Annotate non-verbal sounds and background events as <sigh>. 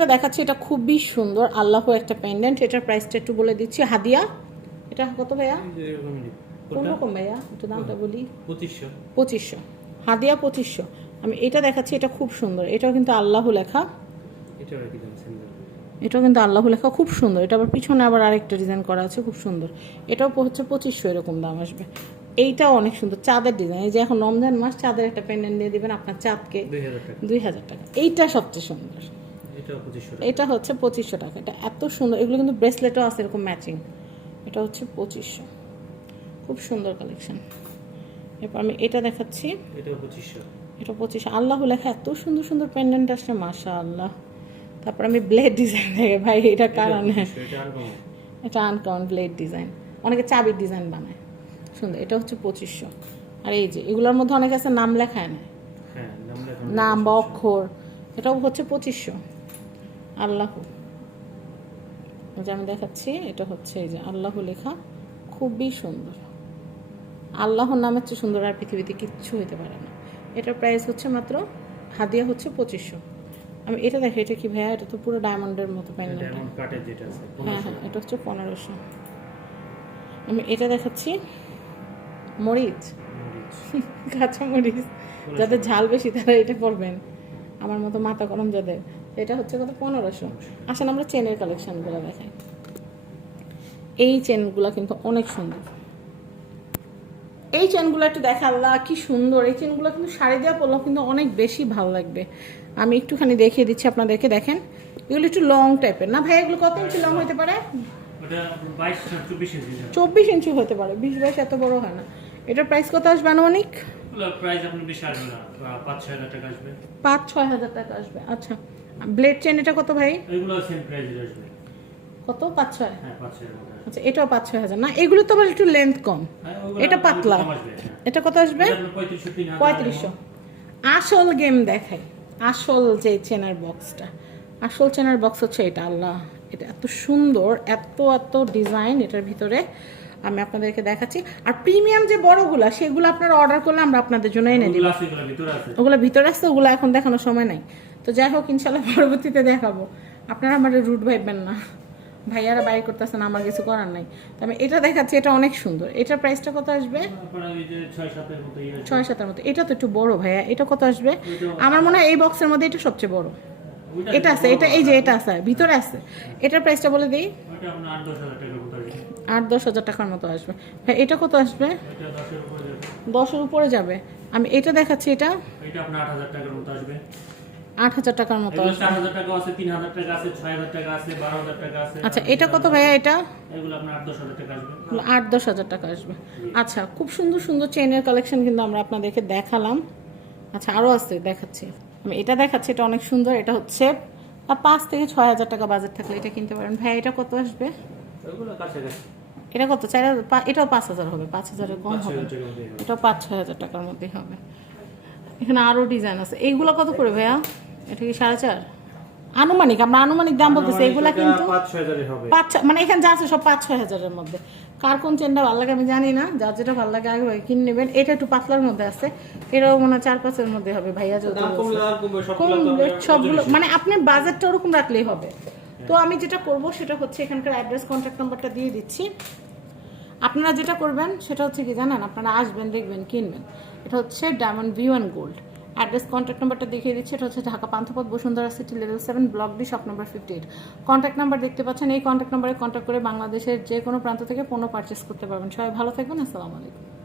এটা দেখাচ্ছি এটা খুবই সুন্দর। আল্লাহ একটা পেন্ডেন্ট এটার প্রাইসটা একটু বলে দিচ্ছি। হাদিয়া এটা কত ভাইয়া? কোন রকম ভাইয়া একটু দামটা বলি। পঁচিশশো। পঁচিশশো। হাদিয়া পঁচিশশো। আমি এটা দেখাচ্ছি এটা খুব সুন্দর। এটাও কিন্তু আল্লাহ লেখা। এটাও কিন্তু আল্লাহ লেখা খুব সুন্দর। এটা আবার পিছনে আবার আরেকটা ডিজাইন করা আছে খুব সুন্দর। এটাও হচ্ছে পঁচিশশো এরকম দাম আসবে। এইটাও অনেক সুন্দর চাঁদের ডিজাইন এই যে এখন রমজান মাস চাঁদের একটা পেন্ডেন্ট দিয়ে দেবেন আপনার চাঁদকে দুই হাজার টাকা। এইটা সবচেয়ে সুন্দর। এটা এটা হচ্ছে পঁচিশশো টাকা। এটা এত সুন্দর। এগুলো কিন্তু ব্রেসলেটও আছে এরকম ম্যাচিং এটা হচ্ছে পঁচিশশো। খুব সুন্দর কালেকশন এরপর আমি এটা দেখাচ্ছি। এটাও পঁচিশশো। এটা পঁচিশ আল্লাহ লেখা এত সুন্দর সুন্দর পেন্ডেন্ট আসছে মাশা আল্লাহ তারপর আমি ব্লেড ডিজাইন দেখে ভাই এটা কারণে এটা এটা আনকাউন্ট ব্লেড ডিজাইন অনেকে চাবির ডিজাইন বানায়। সুন্দর। এটা হচ্ছে পঁচিশশো। আর এই যে এগুলোর মধ্যে অনেকে আছে নাম লেখায় না। হ্যাঁ নাম নাম বা অক্ষর। এটাও হচ্ছে পঁচিশশো। আল্লাহ। যে আমি দেখাচ্ছি এটা হচ্ছে এই যে আল্লাহ লেখা খুবই সুন্দর। আল্লাহর নামের চেয়ে সুন্দর আর পৃথিবীতে কিচ্ছু হতে পারে না। এটার প্রাইস হচ্ছে মাত্র হাদিয়া হচ্ছে পঁচিশশো। আমি এটা দেখি এটা কি ভাইয়া? এটা তো পুরো ডায়মন্ডের মতো আছে হ্যাঁ হ্যাঁ এটা হচ্ছে পনেরোশো। আমি এটা দেখাচ্ছি মরিচ। <laughs> কাঁচা মরিচ। যাদের ঝাল বেশি তারা এটা পরবেন। আমার মতো মাথা গরম যাদের। এটা হচ্ছে কত পনেরোশো। আসেন আমরা চেনের কালেকশনগুলো দেখাই। এই চেনগুলো কিন্তু অনেক সুন্দর। এই চেনগুলো একটু দেখা আল্লাহ কি সুন্দর। এই চেনগুলো কিন্তু শাড়ি দেওয়া পরলেও কিন্তু অনেক বেশি ভালো লাগবে। আমি একটুখানি দেখিয়ে দিচ্ছি আপনাদেরকে দেখেন। এগুলো একটু লং টাইপের না ভাই এগুলো কত ইঞ্চি লং হতে পারে? চব্বিশ ইঞ্চি চব্বিশ ইঞ্চি হতে পারে। বিশ বাইশ এত বড় হয় না। এটার প্রাইস কত আসবে আনুমানিক? প্রাইস বেশি আসবে না টাকা আসবে। টাকা আচ্ছা। ব্লেড চেন এটা কত ভাই? এগুলো সেম প্রাইসে আসবে। কত? হ্যাঁ আচ্ছা এটাও পাঁচ ছয় হাজার। না এগুলো তো আবার একটু লেন্থ কম। হ্যাঁ, এটা পাতলা। হ্যাঁ। এটা কত আসবে? এটা আপনার পঁয়ত্রিশশো তিন হাজার পঁয়ত্রিশশো। আসল গেম দেখাই। আসল যে চেনার বক্সটা আসল চেনার বক্স হচ্ছে এটা আল্লাহ। এটা এত সুন্দর এত এত ডিজাইন এটার ভিতরে। আমি আপনাদেরকে দেখাচ্ছি। আর প্রিমিয়াম যে বড়গুলা সেগুলো আপনারা অর্ডার করলে আমরা আপনাদের জন্য এনে দিই ওগুলো ভিতরে আছে ওগুলো এখন দেখানোর সময় নাই। তো যাই হোক ইনশাল্লাহ পরবর্তীতে দেখাবো। আপনারা আমার রুট ভাইবেন না। ভাইয়ারা বাই করতেছেন আমার কিছু করার নাই। তো আমি এটা দেখাচ্ছি এটা অনেক সুন্দর। এটার প্রাইসটা কত আসবে? ছয় সাতের মতো ইয়ে। ছয় সাতের মতো। এটা তো একটু বড় ভাইয়া এটা কত আসবে? আমার মনে হয় এই বক্সের মধ্যে এটা সবচেয়ে বড়। এটা আছে এটা এই যে এটা আছে ভিতরে আছে। এটার প্রাইসটা বলে দিই। আট দশ হাজার টাকার মতো আসবে। ভাই এটা কত আসবে? দশের উপরে যাবে। দশের উপরে যাবে। আমি এটা দেখাচ্ছি এটা? এটা আট হাজার টাকার মতো আচ্ছা এটা কত ভাইয়া এটা? আট দশ হাজার টাকা আসবে। আচ্ছা খুব সুন্দর সুন্দর চেনের কালেকশন কিন্তু আমরা আপনাদেরকে দেখালাম। আচ্ছা আরও আছে দেখাচ্ছি। আমি এটা দেখাচ্ছি এটা অনেক সুন্দর এটা হচ্ছে পাঁচ থেকে ছয় হাজার টাকা বাজেট থাকলে এটা কিনতে পারেন। ভাইয়া এটা কত আসবে? এটা কত? চার হাজার এটাও পাঁচ হাজার হবে পাঁচ হাজারের কম হবে। মধ্যে। এটাও পাঁচ ছয় হাজার টাকার মধ্যেই হবে। এখানে আরও ডিজাইন আছে। এইগুলো কত করে ভাইয়া? এটা কি সাড়ে চার? আনুমানিক আমরা আনুমানিক দাম বলতেছি এগুলা কিন্তু পাঁচ মানে এখানে যা আছে সব পাঁচ ছয় হাজারের মধ্যে। কার কোন চেনটা ভালো লাগে আমি জানি না যার যেটা ভালো লাগে আগে ভাই কিনে নেবেন। এটা একটু পাতলার মধ্যে আছে এটাও মনে হয় চার পাঁচের মধ্যে হবে ভাইয়া যদি কমবে সবগুলো মানে আপনি বাজেটটা ওরকম রাখলেই হবে। তো আমি যেটা করব সেটা হচ্ছে এখানকার অ্যাড্রেস কন্ট্যাক্ট নাম্বারটা দিয়ে দিচ্ছি। আপনারা যেটা করবেন সেটা হচ্ছে কি জানেন, আপনারা আসবেন, দেখবেন, কিনবেন। এটা হচ্ছে diamond view and gold address contact নাম্বারটা দেখিয়ে দিচ্ছি। এটা হচ্ছে Dhaka Panthapath, Bashundhara city level seven block D shop number fifty eight contact number দেখতে পাচ্ছেন। এই কন্ট্যাক্ট নাম্বারে কন্ট্যাক্ট করে বাংলাদেশের যে কোনো প্রান্ত থেকে পণ্য পারচেস করতে পারবেন। সবাই ভালো থাকবেন। আসসালামু আলাইকুম।